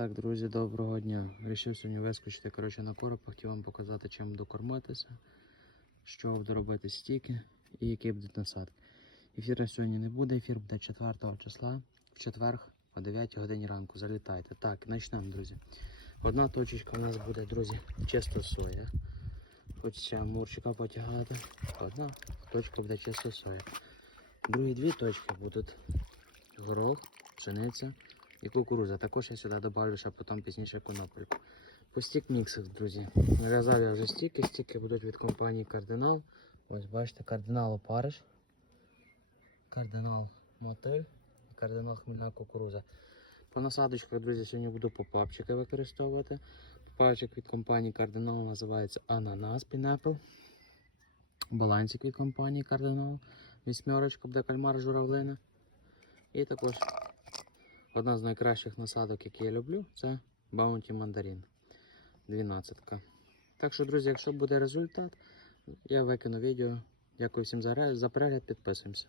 Так, друзі, доброго дня. Рішив сьогодні вискочити коротше, на короб, хотів вам показати, чим докормитися, що буду робити стіки і які будуть насадки. Ефіру сьогодні не буде, ефір буде 4 числа, в четверг о 9 годині ранку. Залітайте. Так, почнемо, друзі. Одна точечка у нас буде, друзі, чисто соя. Хочеться мурчика потягати. Одна точка буде чисто соя. Другі дві точки будуть горох, пшениця і кукуруза. Також я сюди добавлю ще потім пізніше конопельку. По міксах, друзі. Нав'язав я вже стіки. Стіки будуть від компанії Кардинал. Ось бачите, кардинал опариш, кардинал мотиль і кардинал хмільна кукуруза. По насадочках, друзі, сьогодні буду попапчики використовувати. Попапчик від компанії Кардинал називається Ананас Pineapple. Балансик від компанії Кардинал. Вісьмерочка буде кальмар журавлина. І також Одна з найкращих насадок, які я люблю, це Bounty Mandarin 12. Так що, друзі, якщо буде результат, я викину відео. Дякую всім за перегляд, підписуємося.